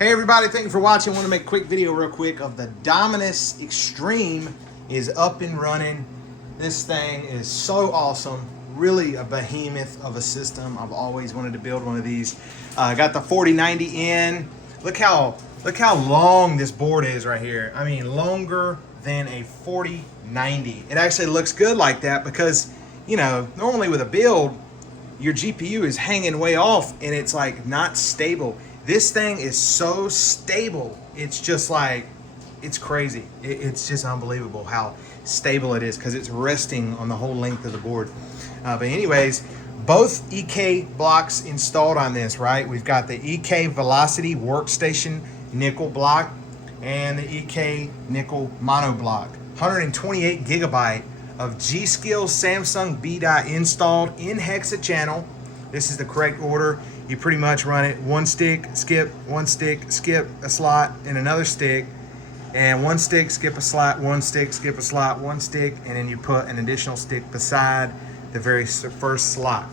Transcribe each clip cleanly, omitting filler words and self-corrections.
Hey everybody, thank you for watching. I want to make a quick video real quick of the Dominus Extreme is up and running. This thing is so awesome. Really a behemoth of a system. I've always wanted to build one of these. Got the 4090 in. Look how long this board is right here. I mean, longer than a 4090. It actually looks good like that because, you know, normally with a build, your GPU is hanging way off and it's like not stable. This thing is so stable. It's just like, it's crazy. It's just unbelievable how stable it is because it's resting on the whole length of the board. But anyways, both EK blocks installed on this, right? We've got the EK Velocity WorkStation nickel block and the EK nickel mono block. 128 gigabyte of G.Skill Samsung B-Dot installed in hexa channel. This is the correct order. You pretty much run it one stick, skip, one stick, skip a slot, and another stick, and one stick, skip a slot, one stick, skip a slot, one stick, and then you put an additional stick beside the very first slot.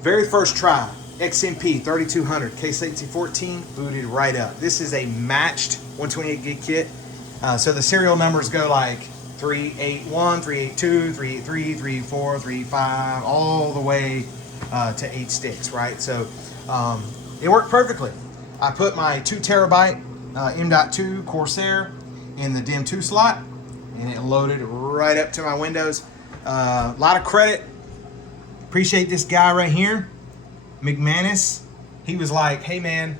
Very first try, XMP 3200, case 1814, booted right up. This is a matched 128 gig kit. So the serial numbers go like 381, 382, 383, 384, 385, all the way to 8 sticks, right? So it worked perfectly. I put my 2 terabyte M.2 Corsair in the DIMM 2 slot, and it loaded right up to my Windows. A lot of credit. Appreciate this guy right here, McManus. He was like, hey man,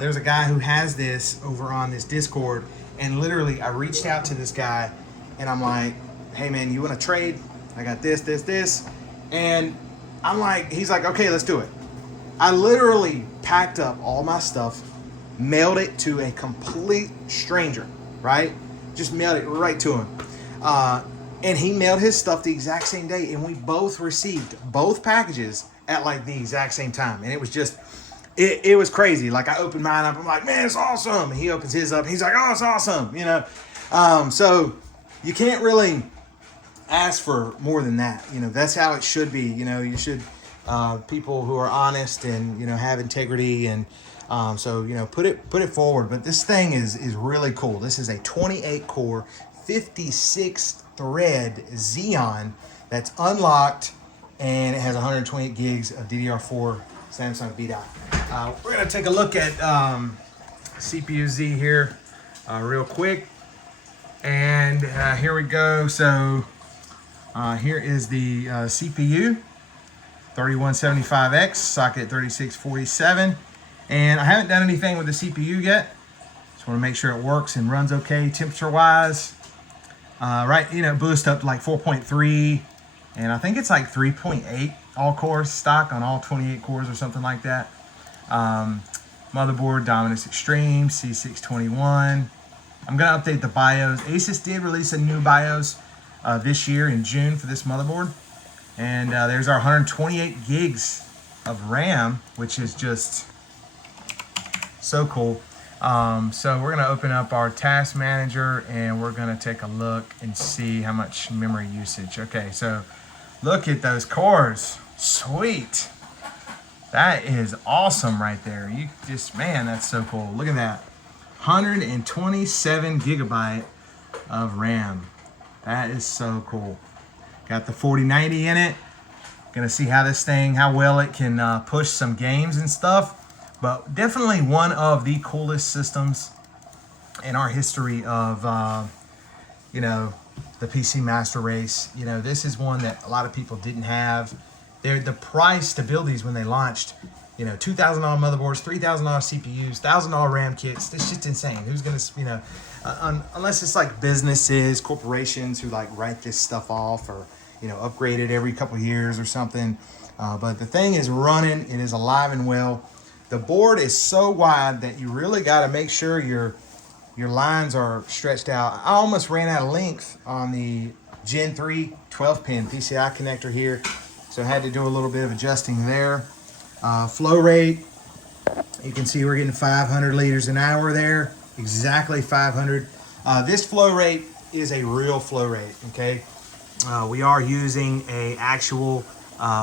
there's a guy who has this over on this Discord, and literally I reached out to this guy and I'm like, hey man, you want to trade? I got this, and I'm like, he's like, okay, let's do it. I literally packed up all my stuff, mailed it to a complete stranger, right? Just mailed it right to him. And he mailed his stuff the exact same day, and we both received both packages at like the exact same time. And it was just, it was crazy. Like I opened mine up, I'm like, man, it's awesome. And he opens his up, and he's like, oh, it's awesome, you know? So you can't really ask for more than that. You know, that's how it should be. You know, you should, people who are honest and, you know, have integrity, and so, you know, put it forward. But this thing is really cool. This is a 28 core 56 thread Xeon that's unlocked, and it has 128 gigs of DDR4 Samsung B-Dot. We're gonna take a look at CPU-Z here real quick, and here we go. So here is the CPU 3175X, socket 3647, and I haven't done anything with the CPU yet. Just want to make sure it works and runs okay temperature wise. Right, you know, boost up to like 4.3, and I think it's like 3.8 all cores stock on all 28 cores or something like that. Motherboard Dominus Extreme C621. I'm gonna update the BIOS. Asus did release a new BIOS this year in June for this motherboard, and there's our 128 gigs of RAM, which is just so cool. So we're gonna open up our task manager, and we're gonna take a look and see how much memory usage. Okay, so look at those cores. Sweet. That is awesome right there. You just, man, that's so cool. Look at that. 127 gigabyte of RAM. That is so cool. Got the 4090 in it. Gonna see how this thing, how well it can push some games and stuff. But definitely one of the coolest systems in our history of, you know, the PC Master Race. You know, this is one that a lot of people didn't have. The price to build these when they launched, you know, $2,000 motherboards, $3,000 CPUs, $1,000 RAM kits. This shit's insane. Who's gonna, you know, unless it's like businesses, corporations who like write this stuff off or, you know, upgrade it every couple of years or something. But the thing is running. It is alive and well. The board is so wide that you really got to make sure your lines are stretched out. I almost ran out of length on the Gen 3 12-pin PCI connector here, so I had to do a little bit of adjusting there. Flow rate, you can see we're getting 500 liters an hour there, exactly 500. This flow rate is a real flow rate, okay? We are using a actual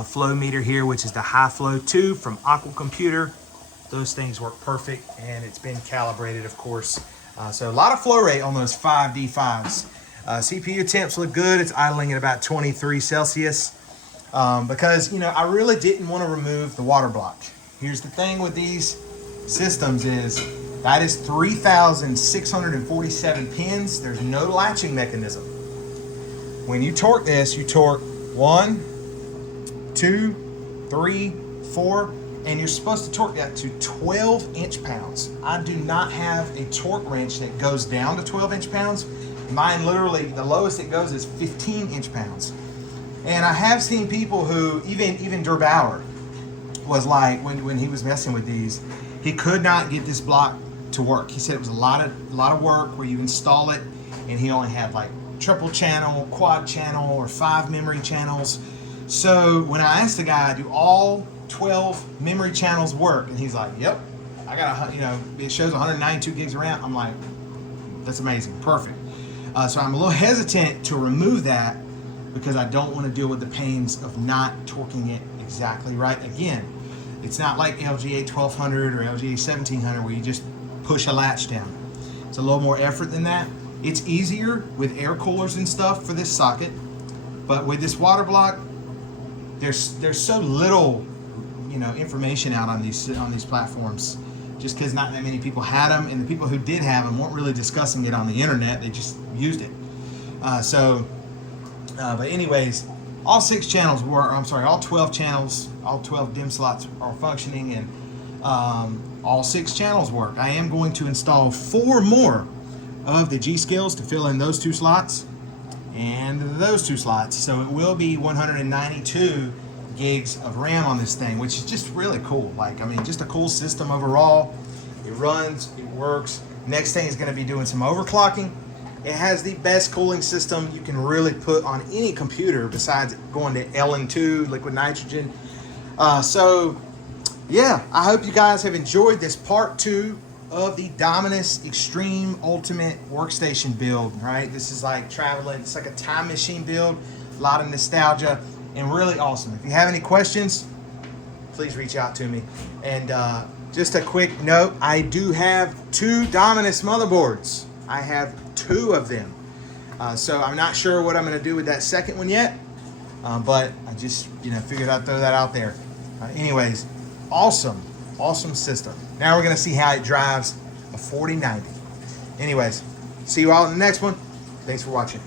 flow meter here, which is the High Flow 2 from Aqua Computer. Those things work perfect, and it's been calibrated, of course. So a lot of flow rate on those 5D5s. CPU temps look good. It's idling at about 23 Celsius because, you know, I really didn't want to remove the water block. Here's the thing with these systems is that is 3,647 pins. There's no latching mechanism. When you torque this, you torque 1, 2, 3, 4, and you're supposed to torque that to 12 inch-pounds. I do not have a torque wrench that goes down to 12 inch-pounds. Mine literally, the lowest it goes is 15 inch-pounds. And I have seen people who, even Der Bauer was like, when he was messing with these, he could not get this block to work. He said it was a lot of work where you install it, and he only had like triple channel, quad channel, or 5 memory channels. So when I asked the guy, do all 12 memory channels work? And he's like, yep, I got it shows 192 gigs of RAM. I'm like, that's amazing, perfect. So I'm a little hesitant to remove that because I don't want to deal with the pains of not torquing it exactly right. Again, it's not like LGA 1200 or LGA 1700 where you just push a latch down. It's a little more effort than that. It's easier with air coolers and stuff for this socket, but with this water block, there's so little, you know, information out on these platforms, just because not that many people had them, and the people who did have them weren't really discussing it on the internet. They just used it. But anyways, all 6 channels work. I'm sorry, all 12 channels, all 12 DIMM slots are functioning, and all 6 channels work. I am going to install 4 more of the G scales to fill in those 2 slots and those 2 slots. So it will be 192 gigs of RAM on this thing, which is just really cool. Like, I mean, just a cool system overall. It runs, it works. Next thing is going to be doing some overclocking. It has the best cooling system you can really put on any computer besides going to LN2, liquid nitrogen. So yeah, I hope you guys have enjoyed this part 2 of the Dominus Extreme Ultimate Workstation build, right? This is like traveling. It's like a time machine build, a lot of nostalgia, and really awesome. If you have any questions, please reach out to me. And just a quick note, I do have 2 Dominus motherboards. I have 2 of them. So I'm not sure what I'm going to do with that second one yet, but I just, figured I'd throw that out there. Anyways, awesome system. Now we're going to see how it drives a 4090. Anyways, see you all in the next one. Thanks for watching.